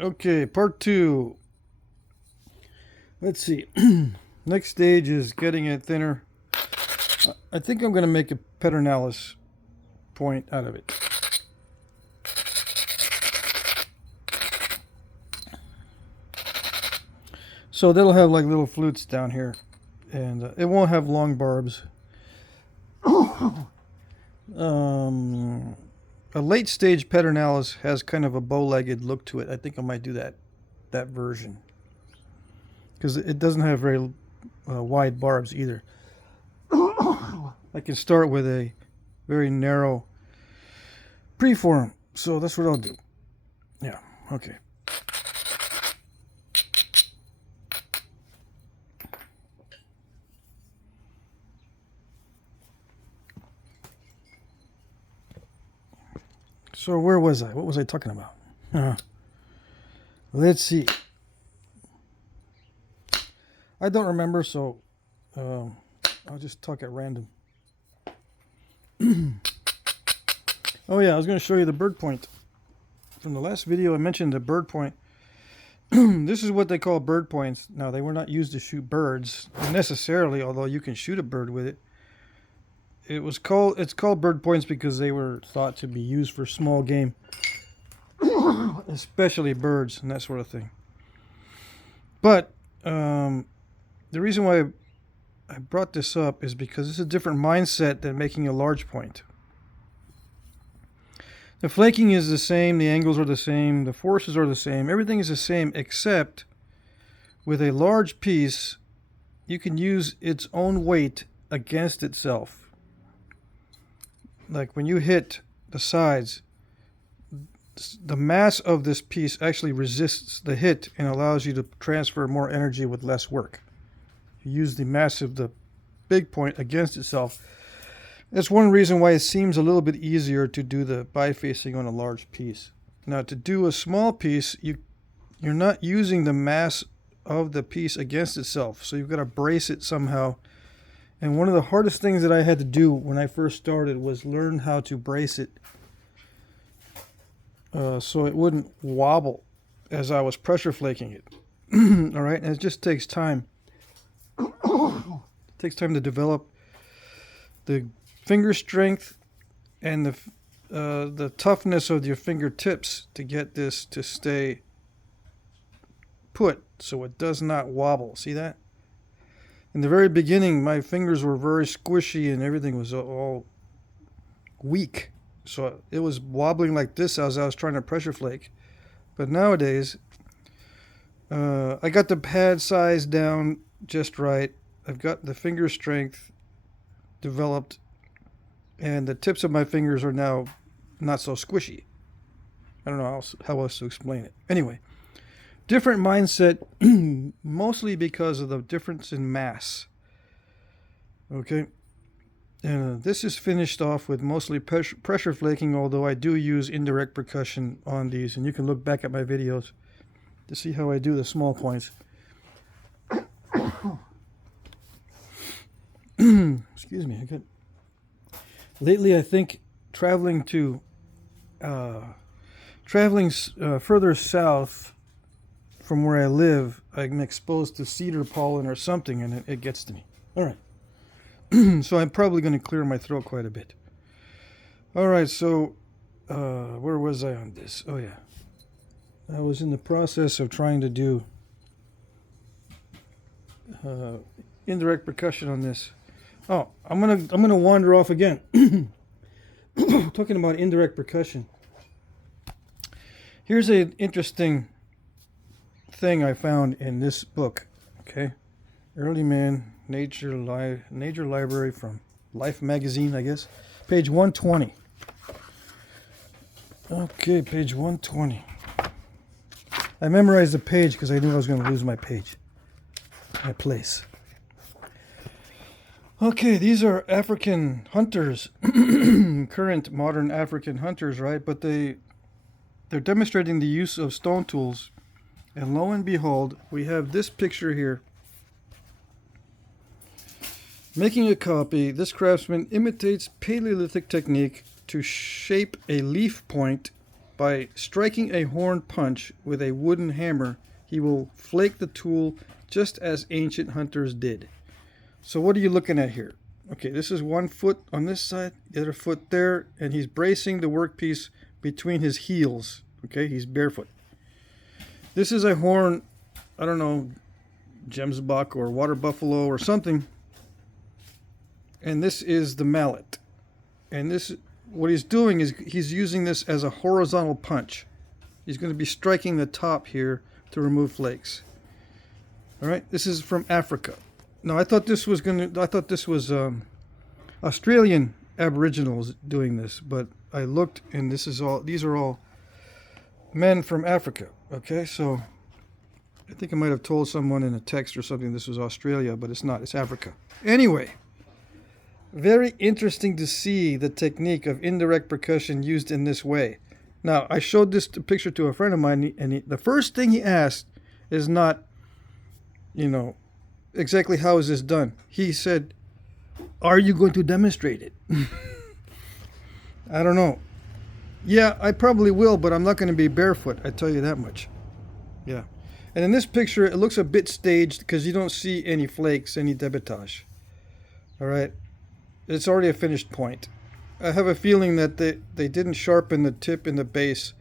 Okay, part 2. Let's see. Next stage is getting it thinner. I think I'm going to make a Pedernales point out of it. So that'll have like little flutes down here, and it won't have long barbs. A late stage Pedernales has kind of a bow-legged look to it. I think I might do that version because it doesn't have very wide barbs either. I can start with a very narrow preform, so that's what I'll do. Yeah, okay. So where was I? What was I talking about? Let's see. I don't remember, so I'll just talk at random. Oh yeah, I was going to show you the bird point. From the last video I mentioned the bird point. This is what they call bird points. Now, they were not used to shoot birds necessarily, although you can shoot a bird with it. It's called bird points because they were thought to be used for small game, especially birds and that sort of thing. But the reason why I brought this up is because it's a different mindset than making a large point. The flaking is the same, the angles are the same, the forces are the same, everything is the same, except with a large piece, you can use its own weight against itself. Like when you hit the sides, the mass of this piece actually resists the hit and allows you to transfer more energy with less work. You use the mass of the big point against itself. That's one reason why it seems a little bit easier to do the bifacing on a large piece. Now, to do a small piece, you're not using the mass of the piece against itself, so you've got to brace it somehow. And one of the hardest things that I had to do when I first started was learn how to brace it so it wouldn't wobble as I was pressure flaking it. All right, and it just takes time. It takes time to develop the finger strength and the toughness of your fingertips to get this to stay put so it does not wobble. See that? In the very beginning, my fingers were very squishy and everything was all weak. So it was wobbling like this as I was trying to pressure flake. But nowadays, I got the pad size down just right. I've got the finger strength developed. And the tips of my fingers are now not so squishy. I don't know how else to explain it. Anyway, different mindset, mostly because of the difference in mass. Okay. And this is finished off with mostly pressure flaking, although I do use indirect percussion on these. And you can look back at my videos to see how I do the small points. Excuse me. Lately, I think traveling further south from where I live, I'm exposed to cedar pollen or something, and it gets to me. All right. So I'm probably going to clear my throat quite a bit. All right, so where was I on this? Oh, yeah. I was in the process of trying to do indirect percussion on this. Oh, I'm gonna wander off again. Talking about indirect percussion. Here's an interesting thing I found in this book. Okay, Early Man Nature Library from Life magazine, I guess. Page 120. Okay, page 120. I memorized the page because I knew I was going to lose my place. Okay, these are African hunters, current modern African hunters, right? But they're demonstrating the use of stone tools. And lo and behold, we have this picture here. Making a copy, this craftsman imitates Paleolithic technique to shape a leaf point by striking a horn punch with a wooden hammer, he will flake the tool just as ancient hunters did. So what are you looking at here? Okay, this is one foot on this side, the other foot there, and he's bracing the workpiece between his heels. Okay, he's barefoot. This is a horn, I don't know, gemsbok or water buffalo or something. And this is the mallet. And this, what he's doing is he's using this as a horizontal punch. He's going to be striking the top here to remove flakes. All right, this is from Africa. Now I thought this was Australian Aboriginals doing this, but I looked and these are all men from Africa. Okay, so I think I might have told someone in a text or something this was Australia, but it's not, it's Africa. Anyway, very interesting to see the technique of indirect percussion used in this way. Now, I showed this picture to a friend of mine, and the first thing he asked is not, exactly how is this done. He said, are you going to demonstrate it? I don't know. Yeah, I probably will, but I'm not going to be barefoot, I tell you that much. Yeah. And in this picture, it looks a bit staged because you don't see any flakes, any debitage. All right. It's already a finished point. I have a feeling that they didn't sharpen the tip and the base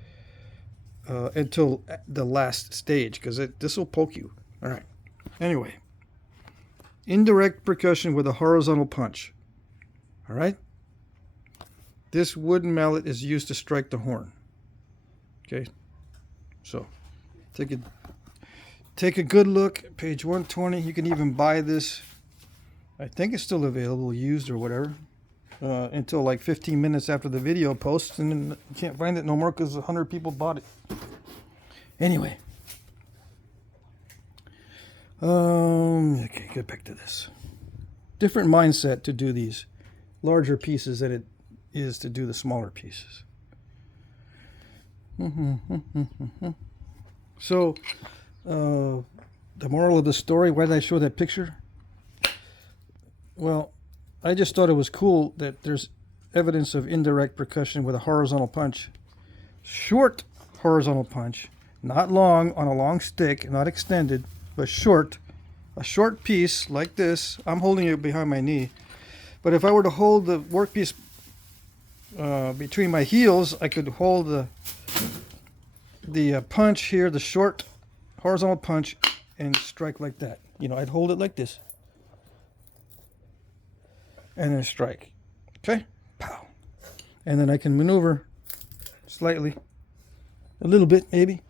until the last stage, because this will poke you. All right. Anyway, indirect percussion with a horizontal punch. All right. This wooden mallet is used to strike the horn. Okay. So take a good look. Page 120. You can even buy this. I think it's still available, used or whatever, until like 15 minutes after the video posts, and then you can't find it no more because 100 people bought it. Anyway, okay, get back to this. Different mindset to do these larger pieces than it is to do the smaller pieces. So, the moral of the story, why did I show that picture? Well, I just thought it was cool that there's evidence of indirect percussion with a horizontal punch. Short horizontal punch, not long on a long stick, not extended, but short. A short piece like this. I'm holding it behind my knee. But if I were to hold the workpiece between my heels, I could hold the punch here, the short horizontal punch, and strike like that. I'd hold it like this. And then strike. Okay? Pow. And then I can maneuver slightly, a little bit maybe,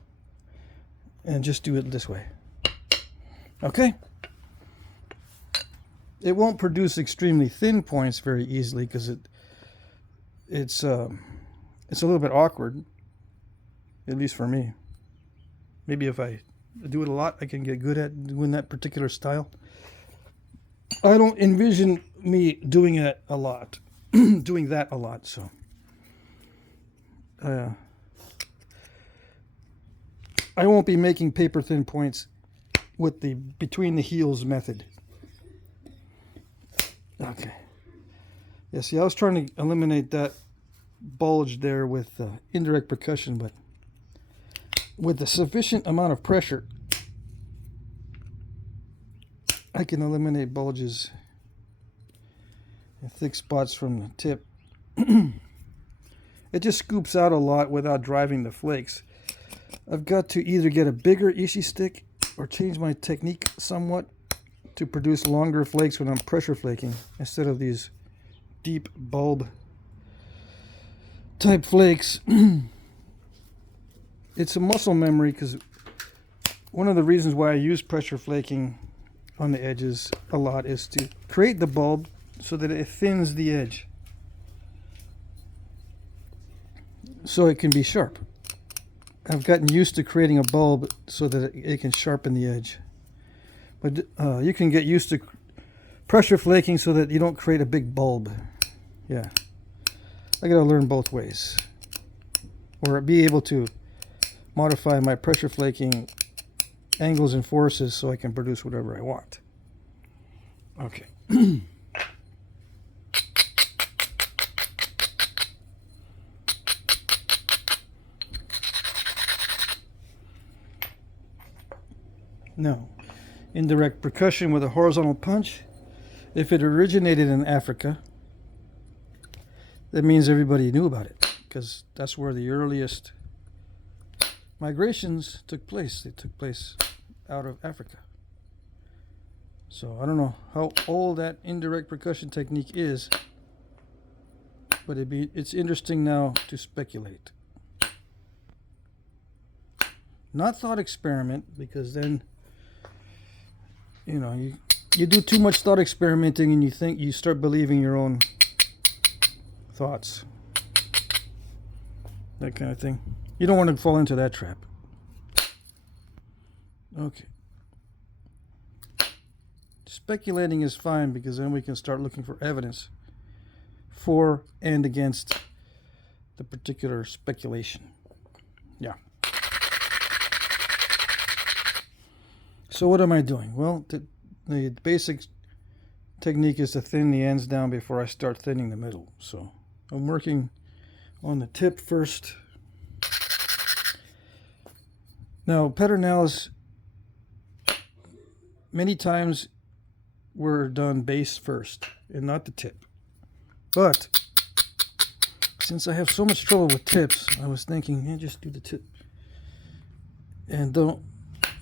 and just do it this way. Okay? It won't produce extremely thin points very easily because it's a little bit awkward, at least for me. Maybe if I do it a lot, I can get good at doing that particular style. I don't envision me doing it a lot, doing that a lot. So, I won't be making paper thin points with the between the heels method. Okay. Yeah. See, I was trying to eliminate that bulge there with indirect percussion, but with a sufficient amount of pressure, I can eliminate bulges and thick spots from the tip. It just scoops out a lot without driving the flakes. I've got to either get a bigger Ishi stick or change my technique somewhat to produce longer flakes when I'm pressure flaking instead of these deep bulb type flakes. It's a muscle memory because one of the reasons why I use pressure flaking on the edges a lot is to create the bulb so that it thins the edge so it can be sharp. I've gotten used to creating a bulb so that it can sharpen the edge, but you can get used to pressure flaking so that you don't create a big bulb. Yeah, I gotta learn both ways, or be able to modify my pressure flaking angles and forces so I can produce whatever I want. Okay. No. Indirect percussion with a horizontal punch. If it originated in Africa, that means everybody knew about it, because that's where the earliest migrations took place. They took place out of Africa. So I don't know how old that indirect percussion technique is, but it's interesting now to speculate. Not thought experiment, because then, you know, you do too much thought experimenting and you start believing your own thoughts. That kind of thing. You don't want to fall into that trap. Okay. Speculating is fine, because then we can start looking for evidence for and against the particular speculation. Yeah. So what am I doing? Well, the basic technique is to thin the ends down before I start thinning the middle. So I'm working on the tip first. Now, Pedernales, many times were done base first and not the tip. But since I have so much trouble with tips, I was thinking, man, just do the tip. And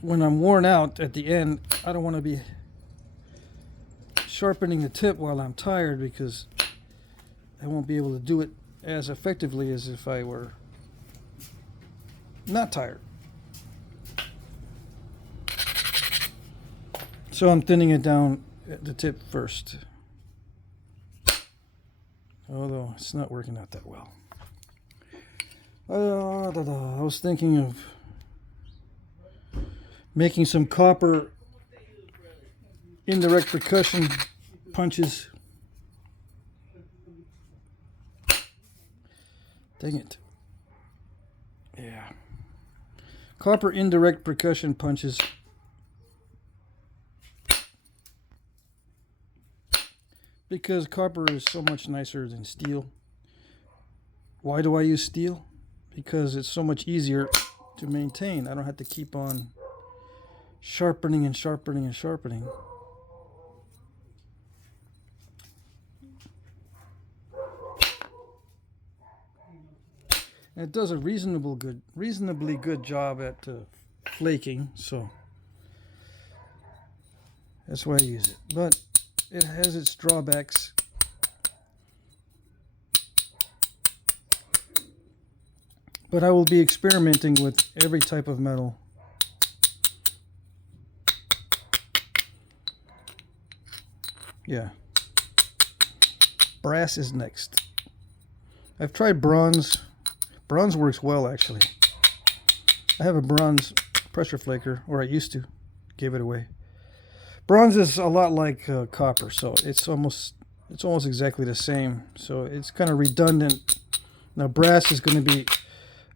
when I'm worn out at the end, I don't want to be sharpening the tip while I'm tired, because I won't be able to do it as effectively as if I were not tired. So I'm thinning it down at the tip first. Although it's not working out that well. I was thinking of making some copper indirect percussion punches. Dang it. Yeah. Copper indirect percussion punches. Because copper is so much nicer than steel. Why do I use steel? Because it's so much easier to maintain. I don't have to keep on sharpening and sharpening and sharpening. And it does a reasonably good job at flaking, so that's why I use it. But it has its drawbacks. But I will be experimenting with every type of metal. Yeah. Brass is next. I've tried bronze. Bronze works well, actually. I have a bronze pressure flaker, or I used to. Gave it away. Bronze is a lot like copper, so it's almost exactly the same. So it's kind of redundant. Now brass is going to be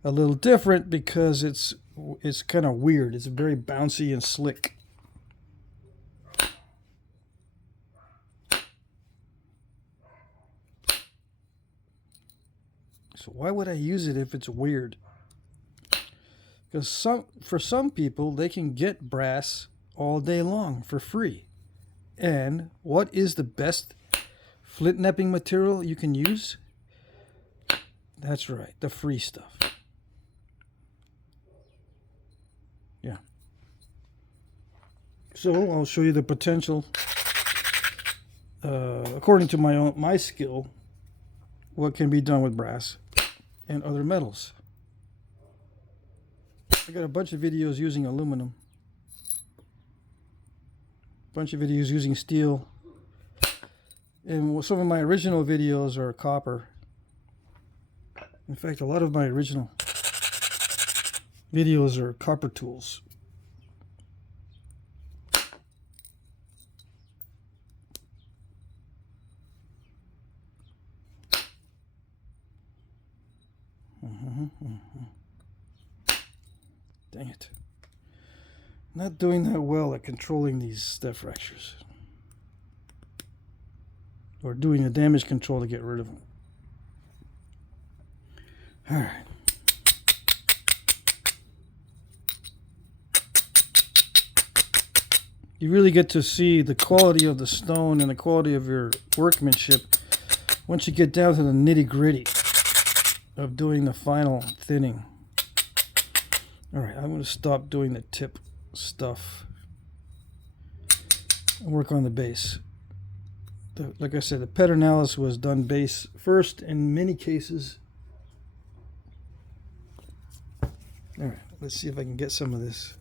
a little different because it's kind of weird. It's very bouncy and slick. So why would I use it if it's weird? Because for some people, they can get brass all day long for free. And what is the best Flintknapping material you can use? That's right, the free stuff. Yeah. So I'll show you the potential, according to my skill, what can be done with brass and other metals. I got a bunch of videos using aluminum, a bunch of videos using steel, and some of my original videos are copper. In fact, a lot of my original videos are copper tools. Dang it. Not doing that well at controlling these step fractures. Or doing the damage control to get rid of them. Alright. you really get to see the quality of the stone and the quality of your workmanship once you get down to the nitty-gritty of doing the final thinning. Alright, I'm going to stop doing the tip stuff and work on the base. Like I said, the Pedernales was done base first in many cases. Alright, let's see if I can get some of this.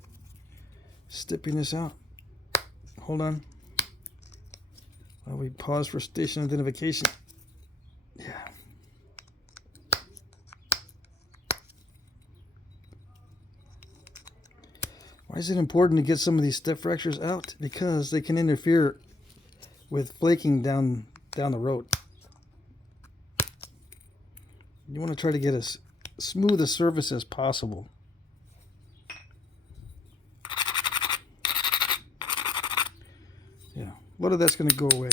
Stipping this out. Hold on. While we pause for station identification. Yeah. Why is it important to get some of these step fractures out? Because they can interfere with flaking down the road. You want to try to get as smooth a surface as possible. Yeah, a lot of that's going to go away.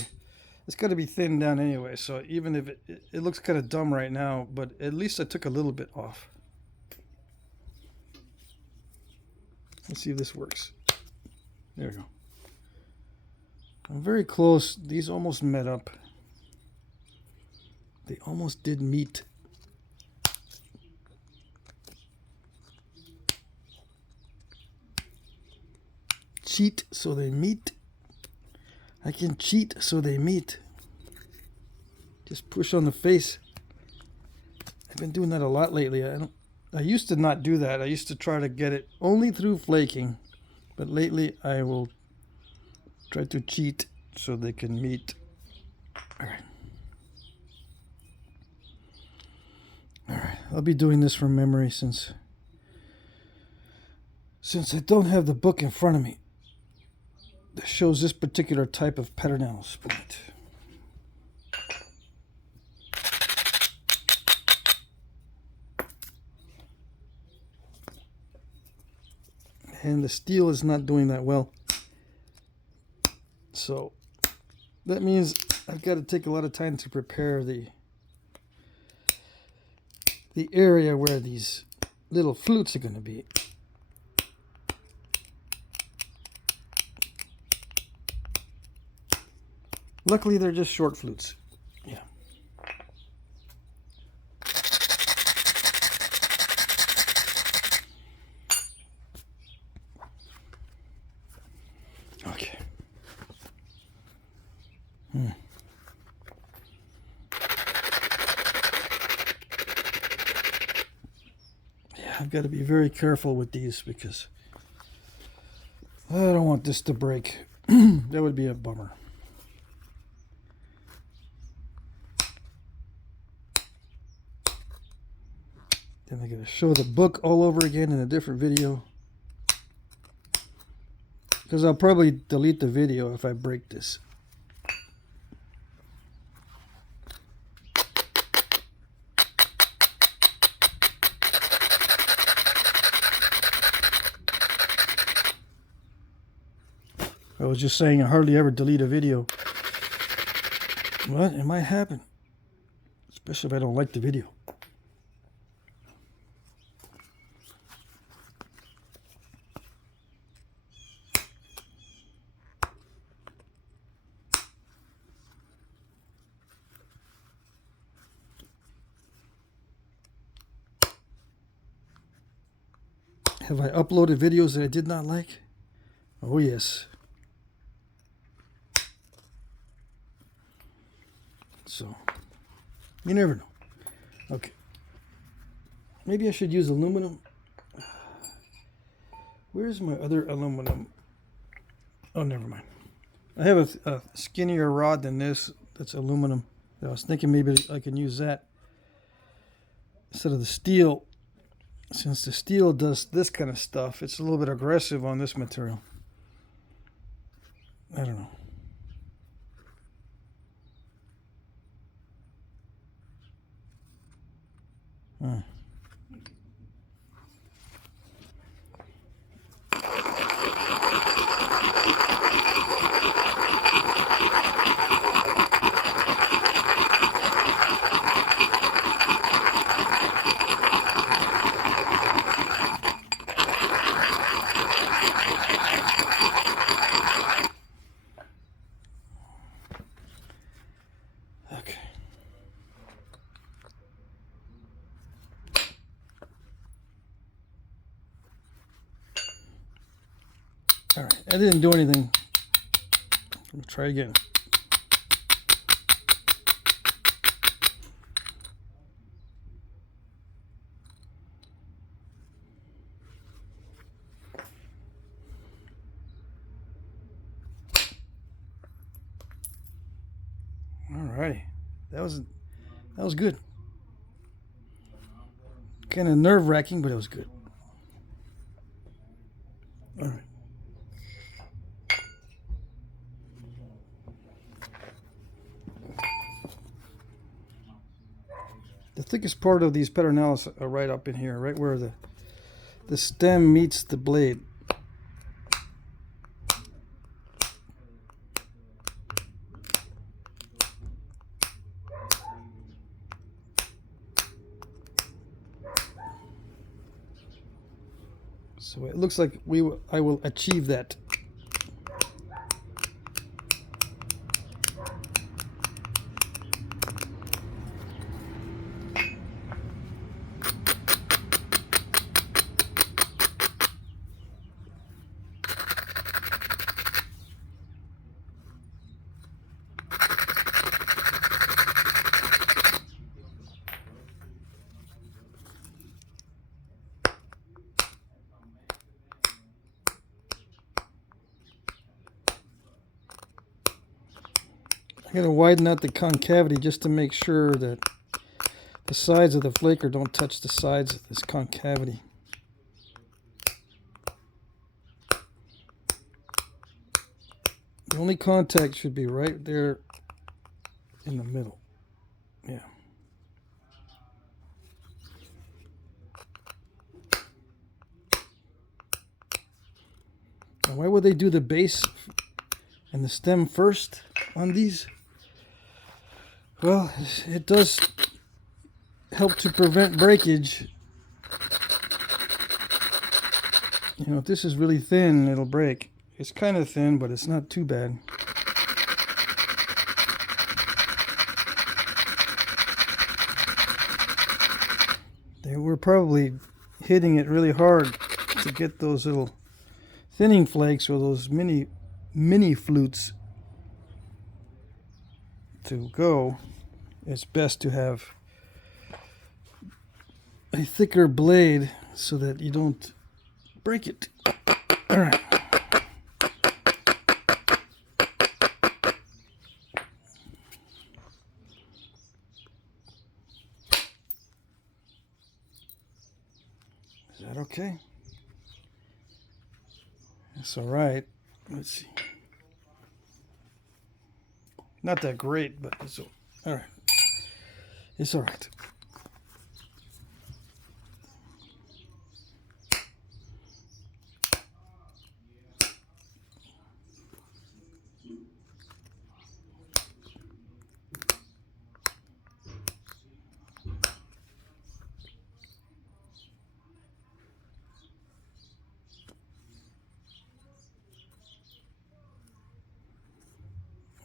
It's got to be thinned down anyway, so even if it looks kind of dumb right now, but at least I took a little bit off. Let's see if this works. There we go. I'm very close. These almost met up. They almost did meet. Cheat so they meet. I can cheat so they meet. Just push on the face. I've been doing that a lot lately. I used to not do that. I used to try to get it only through flaking. But lately I will try to cheat so they can meet. Alright. Alright. I'll be doing this from memory since I don't have the book in front of me that shows this particular type of Pedernales point. And the steel is not doing that well. So that means I've got to take a lot of time to prepare the area where these little flutes are going to be. Luckily, they're just short flutes. Yeah. Okay. Yeah, I've got to be very careful with these because I don't want this to break. That would be a bummer. Then I gotta show the book all over again in a different video. Because I'll probably delete the video if I break this. I was just saying I hardly ever delete a video. But it might happen. Especially if I don't like the video. Have I uploaded videos that I did not like? Oh, yes. So, you never know. Okay. Maybe I should use aluminum. Where's my other aluminum? Oh, never mind. I have a skinnier rod than this that's aluminum. I was thinking maybe I can use that instead of the steel. Since the steel does this kind of stuff, it's a little bit aggressive on this material. I don't know. All right, I didn't do anything. Let's try again. Alrighty, that was good. Kind of nerve-wracking, but it was good. All right. The thickest part of these Pedernales are right up in here, right where the stem meets the blade. So it looks like I will achieve that. I gotta widen out the concavity just to make sure that the sides of the flaker don't touch the sides of this concavity. The only contact should be right there in the middle. Yeah. Now, why would they do the base and the stem first on these? Well, it does help to prevent breakage. You know, if this is really thin, it'll break. It's kind of thin, but it's not too bad. They were probably hitting it really hard to get those little thinning flakes or those mini flutes to go. It's best to have a thicker blade so that you don't break it. All right. Is that okay? That's all right. Let's see. Not that great, but it's all right. It's all right.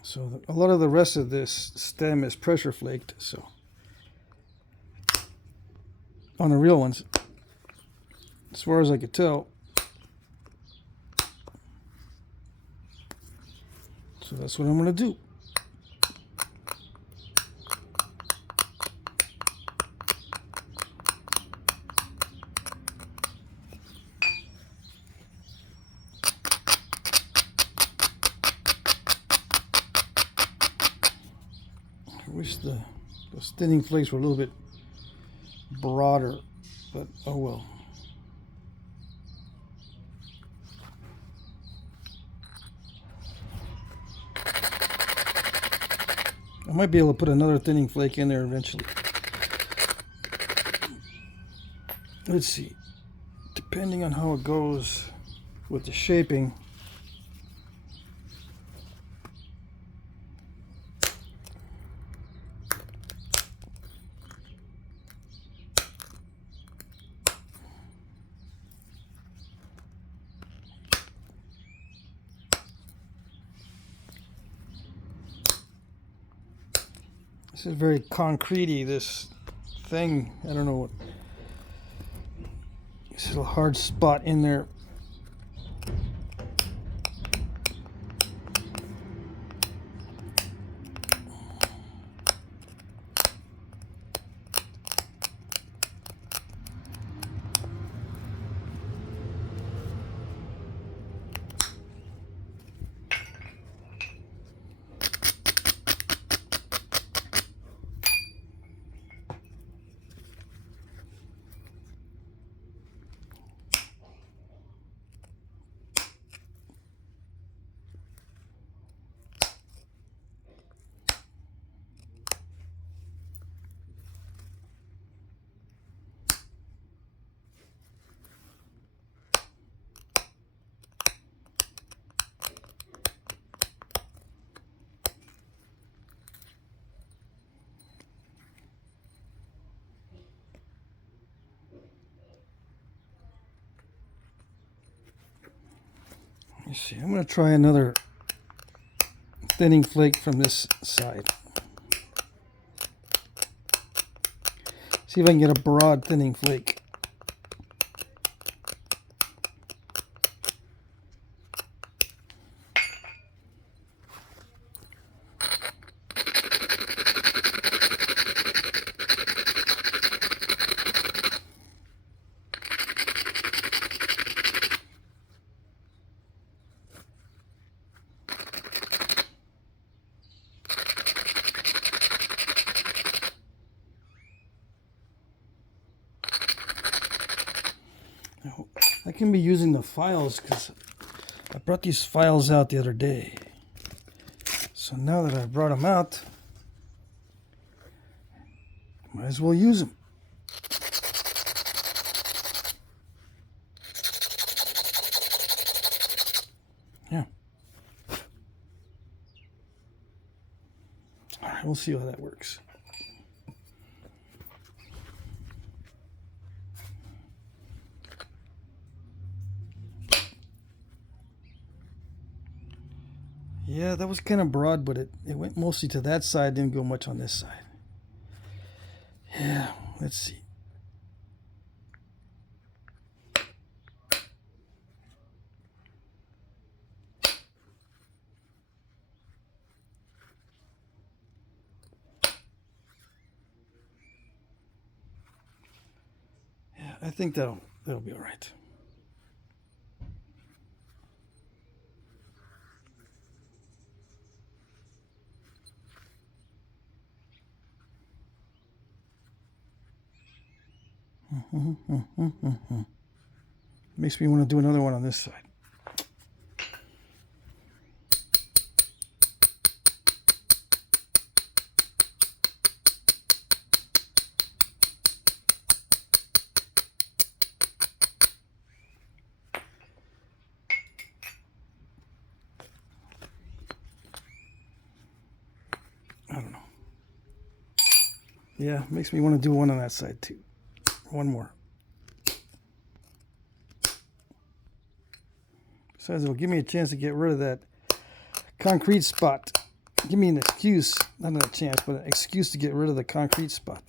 So a lot of the rest of this stem is pressure flaked, so on the real ones, as far as I could tell. So that's what I'm going to do. I wish those thinning flakes were a little bit broader, but oh well. I might be able to put another thinning flake in there eventually. Let's see. Depending on how it goes with the shaping. This is very concretey, this thing. I don't know what. This little hard spot in there. Let's see, I'm going to try another thinning flake from this side. See if I can get a broad thinning flake. I can be using the files because I brought these files out the other day. So now that I brought them out, might as well use them. Yeah. All right, we'll see how that works. Yeah, that was kind of broad, but it went mostly to that side, didn't go much on this side. Yeah, let's see. Yeah, I think that'll be all right. Makes me want to do another one on this side. I don't know. Yeah, makes me want to do one on that side too. One more. Besides, it'll give me a chance to get rid of that concrete spot. Give me an excuse, not a chance, but an excuse to get rid of the concrete spot.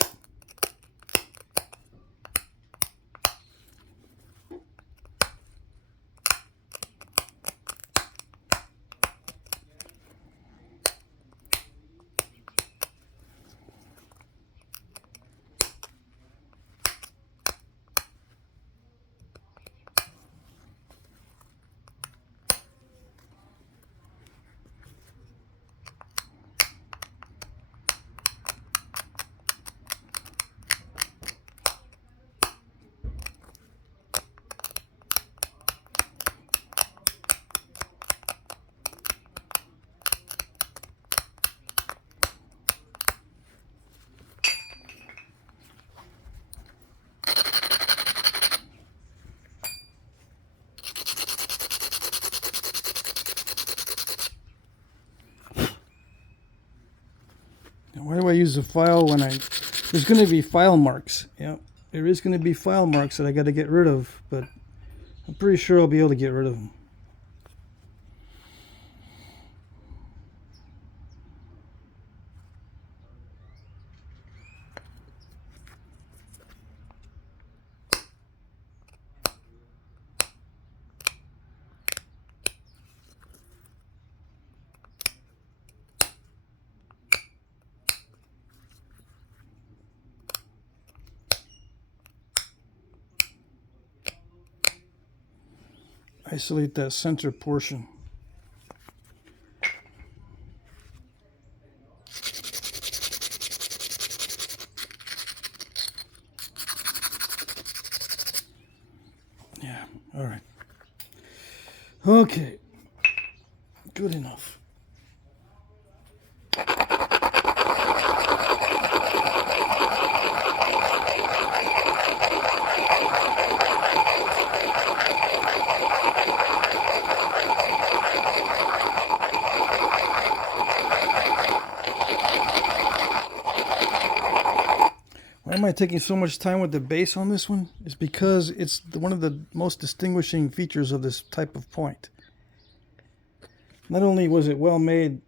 Why do I use a file when there's going to be file marks? Yeah, there is going to be file marks that I got to get rid of, but I'm pretty sure I'll be able to get rid of them. Isolate that center portion. Yeah, all right. Okay, good enough. Why am I taking so much time with the base on this one? It's because it's one of the most distinguishing features of this type of point. Not only was it well made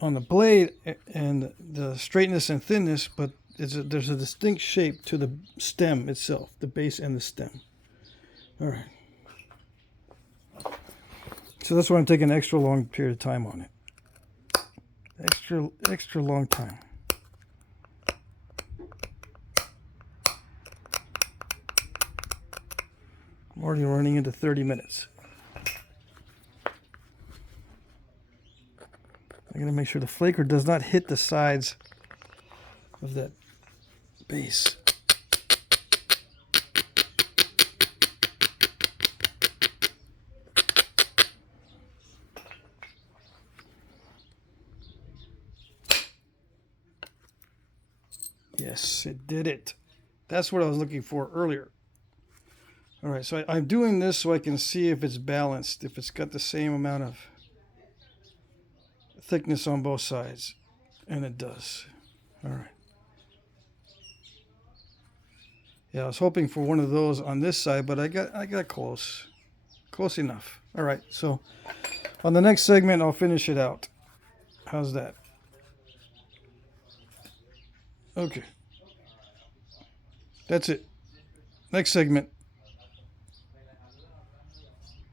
on the blade and the straightness and thinness, but there's a distinct shape to the stem itself, the base and the stem. All right. So that's why I'm taking an extra long period of time on it. Extra long time. I'm already running into 30 minutes. I'm going to make sure the flaker does not hit the sides of that base. Yes, it did it. That's what I was looking for earlier. All right, so I'm doing this so I can see if it's balanced, if it's got the same amount of thickness on both sides, and it does. All right. Yeah, I was hoping for one of those on this side, but I got close enough. All right, so on the next segment, I'll finish it out. How's that? Okay. That's it. Next segment.